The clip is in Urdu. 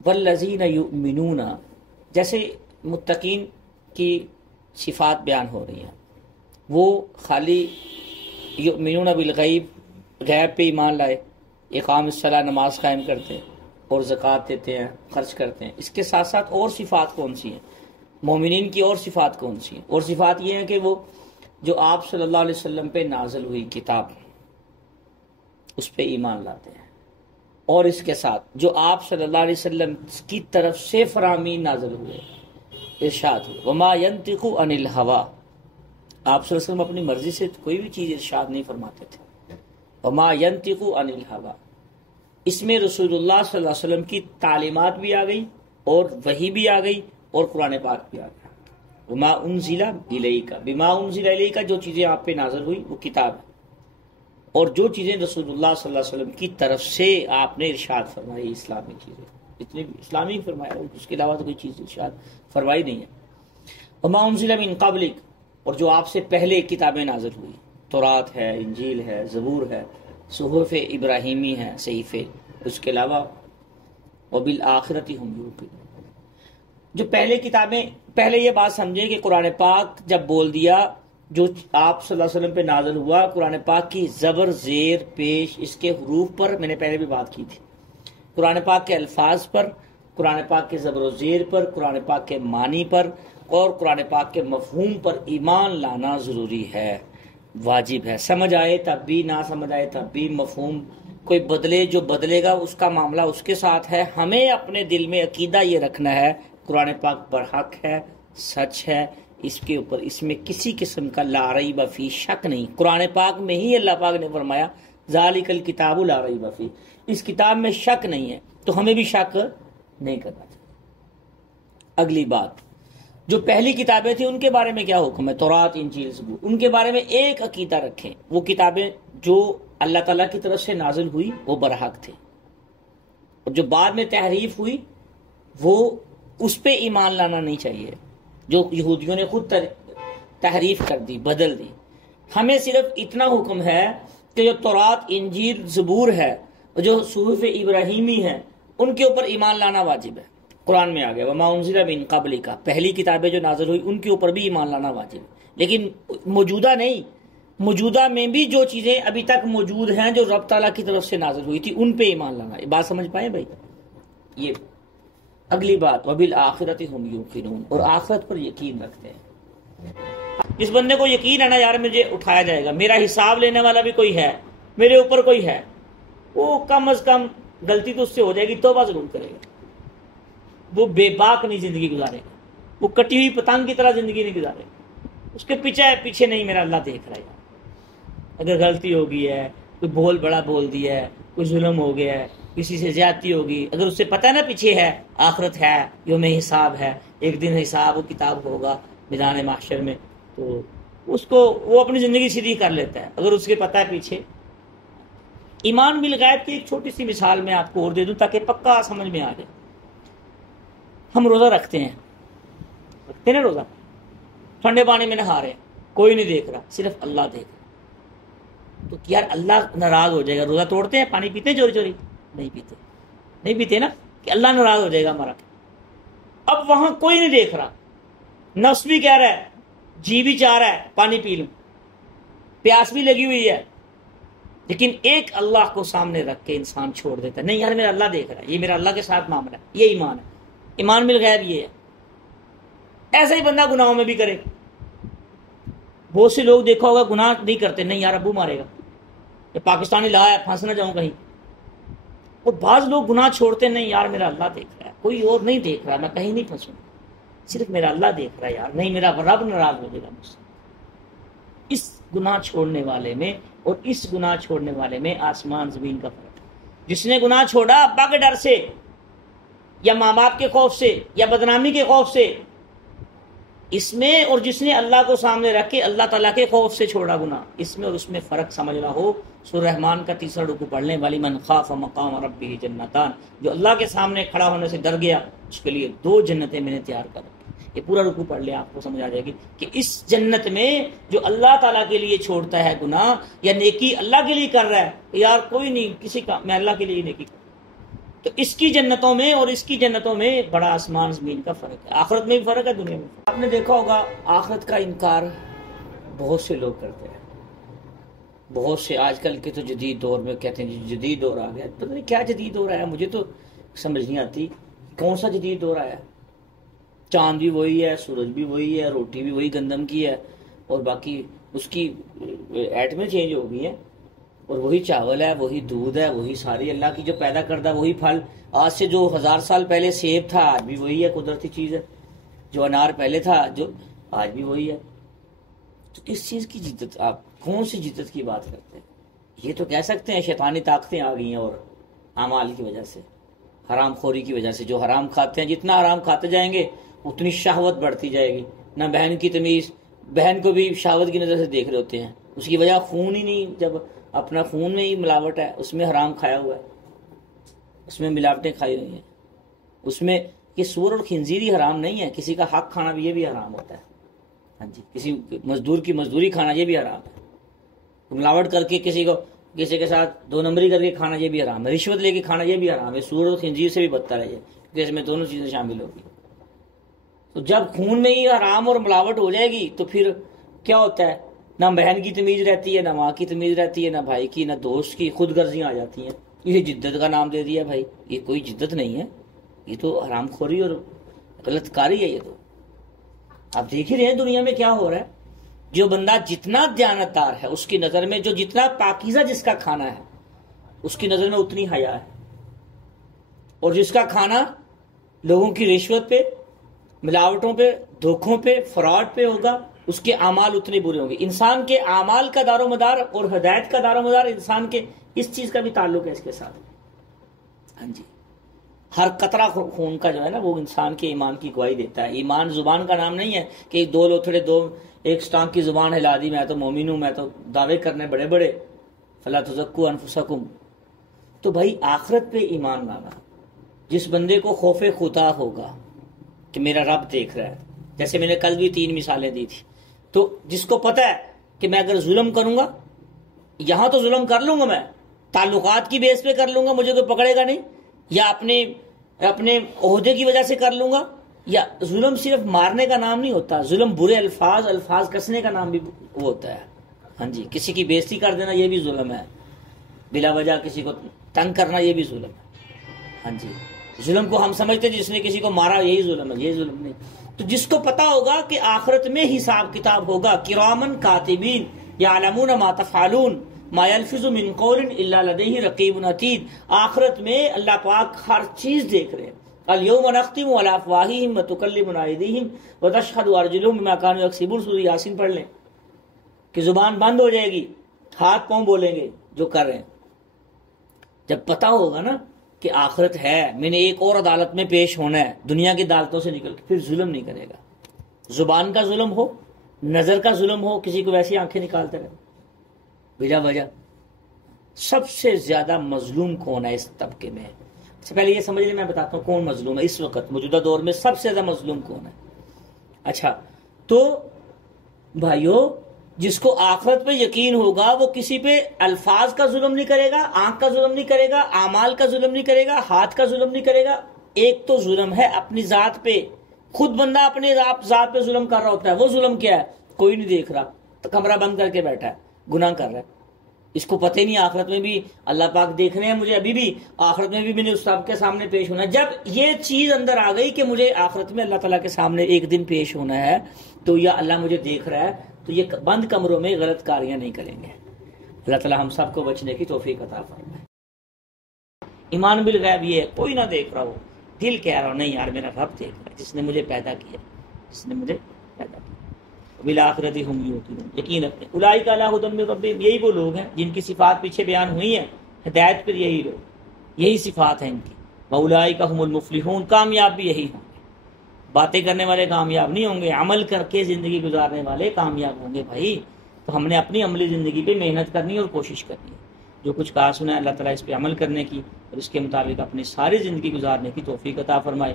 والذین یؤمنون، جیسے متقین کی صفات بیان ہو رہی ہیں، وہ خالی یؤمنون بالغیب، غیب پہ ایمان لائے، اقام الصلاۃ، نماز قائم کرتے ہیں اور زکوٰۃ دیتے ہیں، خرچ کرتے ہیں، اس کے ساتھ ساتھ اور صفات کون سی ہیں؟ مومنین کی اور صفات کون سی ہیں؟ اور صفات یہ ہیں کہ وہ جو آپ صلی اللہ علیہ وسلم پہ نازل ہوئی کتاب اس پہ ایمان لاتے ہیں، اور اس کے ساتھ جو آپ صلی اللہ علیہ وسلم کی طرف سے فرامین نازل ہوئے، ارشاد ہوئے وما ينطق عن الهوى، آپ صلی اللہ علیہ وسلم اپنی مرضی سے کوئی بھی چیز ارشاد نہیں فرماتے تھے، وما ينطق عن الهوى، اس میں رسول اللہ صلی اللہ علیہ وسلم کی تعلیمات بھی آ گئی اور وحی بھی آ گئی اور قرآن پاک بھی آ گیا۔ وما انزل الیک، بما انزل الیک، جو چیزیں آپ پہ نازل ہوئی وہ کتاب ہے، اور جو چیزیں رسول اللہ صلی اللہ علیہ وسلم کی طرف سے آپ نے ارشاد فرمائی، اسلامی چیزیں اتنی اسلامی فرمایا، اس کے علاوہ تو کوئی چیز ارشاد فرمائی نہیں ہے۔ وما انزل من قبلک، اور جو آپ سے پہلے کتابیں نازل ہوئی، تورات ہے، انجیل ہے، زبور ہے، صحف ابراہیمی ہے، صحیفے، اس کے علاوہ وبالآخرۃ ہم یوقنون، جو پہلے کتابیں، پہلے یہ بات سمجھیں کہ قرآن پاک جب بول دیا جو آپ صلی اللہ علیہ وسلم پہ نازل ہوا، قرآن پاک کی زبر، زیر، پیش، اس کے حروف پر میں نے پہلے بھی بات کی تھی، قرآن پاک کے الفاظ پر، قرآن پاک کے زبر و زیر پر، قرآن پاک کے معنی پر اور قرآن پاک کے مفہوم پر ایمان لانا ضروری ہے، واجب ہے، سمجھ آئے تب بھی، نہ سمجھ آئے تب بھی، مفہوم کوئی بدلے، جو بدلے گا اس کا معاملہ اس کے ساتھ ہے۔ ہمیں اپنے دل میں عقیدہ یہ رکھنا ہے قرآن پاک برحق ہے، سچ ہے، اس کے اوپر اس میں کسی قسم کا لا ریب فی شک نہیں۔ قرآن پاک میں ہی اللہ پاک نے فرمایا ذالک الکتاب لا ریب فی، اس کتاب میں شک نہیں ہے، تو ہمیں بھی شک نہیں کرنا چاہیے۔ اگلی بات، جو پہلی کتابیں تھیں ان کے بارے میں کیا حکم ہے؟ تورات، انجیل، زبور، ان کے بارے میں ایک عقیدہ رکھیں، وہ کتابیں جو اللہ تعالیٰ کی طرف سے نازل ہوئی وہ برحق تھے، اور جو بعد میں تحریف ہوئی وہ اس پہ ایمان لانا نہیں چاہیے، جو یہودیوں نے خود تحریف کر دی، بدل دی۔ ہمیں صرف اتنا حکم ہے کہ جو تورات، انجیل، زبور ہے، جو صحف ابراہیمی ہے، ان کے اوپر ایمان لانا واجب ہے۔ قرآن میں آ گیا وما انزل من قبلک، پہلی کتابیں جو نازل ہوئی ان کے اوپر بھی ایمان لانا واجب ہے، لیکن موجودہ نہیں، موجودہ میں بھی جو چیزیں ابھی تک موجود ہیں جو رب تعالیٰ کی طرف سے نازل ہوئی تھی ان پہ ایمان لانا۔ یہ بات سمجھ پائے بھائی؟ یہ اگلی بات، وبالآخرۃ ہم یوقنون، اور آخرت پر یقین رکھتے ہیں۔ جس بندے کو یقین ہے نا یار مجھے اٹھایا جائے گا، میرا حساب لینے والا بھی کوئی ہے، میرے اوپر کوئی ہے، وہ کم از کم غلطی تو اس سے ہو جائے گی، توبہ ضرور کرے گا، وہ بے باک نہیں زندگی گزارے گا، وہ کٹی ہوئی پتنگ کی طرح زندگی نہیں گزارے گا، اس کے پیچھے نہیں میرا اللہ دیکھ رہا ہے۔ اگر غلطی ہو گئی ہے، کوئی بول بڑا بول دیا ہے، کوئی ظلم ہو گیا ہے، کسی سے زیادتی ہوگی، اگر اس سے پتہ ہے نا پیچھے ہے، آخرت ہے، یوم حساب ہے، ایک دن حساب و کتاب ہوگا میدان محشر میں، تو اس کو وہ اپنی زندگی سیدھی کر لیتا ہے اگر اس کے پتہ ہے پیچھے۔ ایمان بالغیب کی ایک چھوٹی سی مثال میں آپ کو اور دے دوں تاکہ پکا سمجھ میں آ جائے۔ ہم روزہ رکھتے ہیں نا، روزہ ٹھنڈے پانی میں نہا رہے ہیں، کوئی نہیں دیکھ رہا، صرف اللہ دیکھ رہا، تو یار اللہ ناراض ہو جائے گا؟ روزہ توڑتے ہیں، پانی پیتے ہیں چوری چوری؟ نہیں پیتے نا، کہ اللہ ناراض ہو جائے گا ہمارا۔ اب وہاں کوئی نہیں دیکھ رہا، نفس بھی کہہ رہا ہے، جی بھی چاہ رہا ہے پانی پی لوں، پیاس بھی لگی ہوئی ہے، لیکن ایک اللہ کو سامنے رکھ کے انسان چھوڑ دیتا ہے، نہیں یار میرا اللہ دیکھ رہا ہے، یہ میرا اللہ کے ساتھ معاملہ ہے، یہ ایمان ہے، ایمان بالغیب یہ ہے۔ ایسا ہی بندہ گناہوں میں بھی کرے، بہت سے لوگ دیکھا ہوگا گناہ نہیں کرتے، نہیں یار ابو مارے گا، یہ پاکستانی لایا ہے پھنس نہ جاؤں کہیں، اور بعض لوگ گناہ چھوڑتے نہیں، یار میرا اللہ دیکھ رہا ہے، کوئی اور نہیں دیکھ رہا، میں کہیں نہیں پھنسوں، صرف میرا اللہ دیکھ رہا ہے، یار نہیں میرا رب ناراض ہو جائے گا مجھ سے۔ اس گناہ چھوڑنے والے میں اور اس گناہ چھوڑنے والے میں آسمان زمین کا فرق ہے۔ جس نے گناہ چھوڑا ابا کے ڈر سے یا ماں باپ کے خوف سے یا بدنامی کے خوف سے، اس میں، اور جس نے اللہ کو سامنے رکھ کے اللہ تعالیٰ کے خوف سے چھوڑا گناہ، اس میں اور اس میں فرق سمجھنا ہو، سورہ رحمان کا 3 رکوع پڑھ لیں، والی من خاف مقام ربہ جنتان، جو اللہ کے سامنے کھڑا ہونے سے ڈر گیا اس کے لیے 2 جنتیں میں نے تیار کر رکھی۔ یہ پورا رکوع پڑھ لیں، آپ کو سمجھ آ جائے گی کہ اس جنت میں جو اللہ تعالیٰ کے لیے چھوڑتا ہے گناہ یا نیکی اللہ کے لیے کر رہا ہے، یار کوئی نہیں، کسی کا، میں اللہ کے لیے نیکی کر، تو اس کی جنتوں میں اور اس کی جنتوں میں بڑا آسمان زمین کا فرق ہے، آخرت میں بھی فرق ہے، دنیا میں۔ آپ نے دیکھا ہوگا آخرت کا انکار بہت سے لوگ کرتے ہیں، بہت سے آج کل کے تو جدید دور میں کہتے ہیں جدید دور آ گیا، پتہ نہیں کیا جدید دور آیا، مجھے تو سمجھ نہیں آتی کون سا جدید دور آیا۔ چاند بھی وہی ہے، سورج بھی وہی ہے، روٹی بھی وہی گندم کی ہے، اور باقی اس کی ایٹمیں چینج ہو گئی ہیں، اور وہی چاول ہے، وہی دودھ ہے، وہی ساری اللہ کی جو پیدا کردہ وہی پھل۔ آج سے جو 1000 سال پہلے سیب تھا آج بھی وہی ہے، قدرتی چیز ہے۔ جو انار پہلے تھا جو آج بھی وہی ہے۔ تو کس چیز کی جدت، آپ کون سی جدت کی بات کرتے ہیں؟ یہ تو کہہ سکتے ہیں شیطانی طاقتیں آ گئی ہیں، اور اعمال کی وجہ سے، حرام خوری کی وجہ سے، جو حرام کھاتے ہیں جتنا حرام کھاتے جائیں گے اتنی شہوت بڑھتی جائے گی، نہ بہن کی تمیز، بہن کو بھی شہوت کی نظر سے دیکھ رہے ہوتے ہیں، اس کی وجہ خون ہی نہیں، جب اپنا خون میں ہی ملاوٹ ہے، اس میں حرام کھایا ہوا ہے، اس میں ملاوٹیں کھائی ہوئی ہیں، اس میں یہ سور اور خنزیر ہی حرام نہیں ہے، کسی کا حق کھانا بھی یہ بھی حرام ہوتا ہے، ہاں جی، کسی مزدور کی مزدوری کھانا یہ بھی حرام ہے، ملاوٹ کر کے کسی کے ساتھ 2 نمبری کر کے کھانا یہ بھی حرام ہے، رشوت لے کے کھانا یہ بھی حرام ہے، سور اور خنزیر سے بھی بدتر ہے یہ، کیونکہ اس میں دونوں چیزیں شامل ہوگی۔ تو جب خون میں ہی حرام اور ملاوٹ ہو جائے گی تو پھر کیا ہوتا ہے؟ نہ بہن کی تمیز رہتی ہے، نہ ماں کی تمیز رہتی ہے، نہ بھائی کی، نہ دوست کی، خود غرضیاں آ جاتی ہیں۔ یہ جدت کا نام دے دیا بھائی، یہ کوئی جدت نہیں ہے، یہ تو حرام خوری اور غلط کاری ہے۔ یہ تو آپ دیکھ ہی رہے ہیں دنیا میں کیا ہو رہا ہے، جو بندہ جتنا دیانتدار ہے اس کی نظر میں، جو جتنا پاکیزہ جس کا کھانا ہے اس کی نظر میں اتنی حیا ہے، اور جس کا کھانا لوگوں کی رشوت پہ، ملاوٹوں پہ، دھوکوں پہ، فراڈ پہ ہوگا، اس کے اعمال اتنے برے ہوں گے۔ انسان کے اعمال کا دار و مدار اور ہدایت کا دار و مدار انسان کے اس چیز کا بھی تعلق ہے اس کے ساتھ، ہاں جی، ہر قطرہ خون کا جو ہے نا وہ انسان کے ایمان کی گواہی دیتا ہے۔ ایمان زبان کا نام نہیں ہے کہ 2 لوتھڑے 2 ایک سٹانگ کی زبان ہلا دی، میں تو مومن ہوں، میں تو دعوے کرنے بڑے بڑے، فلا تزکوا انفسکم۔ تو بھائی آخرت پہ ایمان لانا، جس بندے کو خوف خدا ہوگا کہ میرا رب دیکھ رہا ہے، جیسے میں نے کل بھی 3 مثالیں دی تھی، تو جس کو پتہ ہے کہ میں اگر ظلم کروں گا، یہاں تو ظلم کر لوں گا، میں تعلقات کی بیس پہ کر لوں گا، مجھے کوئی پکڑے گا نہیں، یا اپنے عہدے کی وجہ سے کر لوں گا، یا ظلم صرف مارنے کا نام نہیں ہوتا، ظلم برے الفاظ کسنے کا نام بھی وہ ہوتا ہے، ہاں جی، کسی کی بےزتی کر دینا یہ بھی ظلم ہے، بلا وجہ کسی کو تنگ کرنا یہ بھی ظلم ہے، ہاں جی، ظلم کو ہم سمجھتے ہیں جس نے کسی کو مارا یہی ظلم ہے، یہ ظلم نہیں۔ تو جس کو پتا ہوگا کہ آخرت میں حساب کتاب ہوگا، کرامن کاتبین یعلمون ما تفعلون ما یلفظ من قول الا لدیہ رقیب عتید، آخرت میں اللہ پاک ہر چیز دیکھ رہے ہیں۔ الیوم نختم علی افواہہم وتکلمنا ایدیہم وتشہد ارجلہم بما کانوا یکسبون، سورہ یاسین پڑھ لیں کہ زبان بند ہو جائے گی، ہاتھ پاؤں بولیں گے جو کر رہے ہیں۔ جب پتا ہوگا نا کہ آخرت ہے، میں نے ایک اور عدالت میں پیش ہونا ہے، دنیا کی عدالتوں سے نکل کے، پھر ظلم نہیں کرے گا۔ زبان کا ظلم ہو، نظر کا ظلم ہو، کسی کو ویسی آنکھیں نکالتے رہے بلا وجہ۔ سب سے زیادہ مظلوم کون ہے اس طبقے میں؟ اس سے پہلے یہ سمجھ لیں، میں بتاتا ہوں کون مظلوم ہے اس وقت موجودہ دور میں، سب سے زیادہ مظلوم کون ہے۔ اچھا، تو بھائیو، جس کو آخرت پہ یقین ہوگا وہ کسی پہ الفاظ کا ظلم نہیں کرے گا، آنکھ کا ظلم نہیں کرے گا، اعمال کا ظلم نہیں کرے گا، ہاتھ کا ظلم نہیں کرے گا۔ ایک تو ظلم ہے اپنی ذات پہ، خود بندہ اپنے ذات پہ ظلم کر رہا ہوتا ہے، وہ ظلم کیا ہے؟ کوئی نہیں دیکھ رہا، تو کمرہ بند کر کے بیٹھا ہے، گناہ کر رہا ہے، اس کو پتہ ہی نہیں آخرت میں بھی اللہ پاک دیکھ رہے ہیں مجھے، ابھی بھی آخرت میں بھی میں نے اس سب کے سامنے پیش ہونا ہے۔ جب یہ چیز اندر آ گئی کہ مجھے آخرت میں اللہ تعالیٰ کے سامنے ایک دن پیش ہونا ہے، تو یا اللہ مجھے دیکھ رہا ہے، تو یہ بند کمروں میں غلط کاریاں نہیں کریں گے۔ اللہ تعالیٰ ہم سب کو بچنے کی توفیق عطا فرمائے۔ ایمان بالغیب یہ ہے، کوئی نہ دیکھ رہا ہو، دل کہہ رہا ہو نہیں یار میرا رب دیکھ رہا ہے، جس نے مجھے پیدا کیا، جس نے مجھے پیدا کیا۔ بالآخرت ہم یوقنون، یقین رکھتے ہیں۔ اولئک علی ھدی من ربہم، یہی وہ لوگ ہیں جن کی صفات پیچھے بیان ہوئی ہیں، ہدایت پر یہی لوگ، یہی صفات ہیں ان کی۔ واولئک ھم المفلحون، کامیاب بھی یہی ہوں گے۔ باتیں کرنے والے کامیاب نہیں ہوں گے، عمل کر کے زندگی گزارنے والے کامیاب ہوں گے۔ بھائی تو ہم نے اپنی عملی زندگی پہ محنت کرنی اور کوشش کرنی ہے، جو کچھ کہا سنا ہے اللہ تعالیٰ اس پہ عمل کرنے کی اور اس کے مطابق اپنی ساری زندگی گزارنے کی توفیق عطا فرمائے۔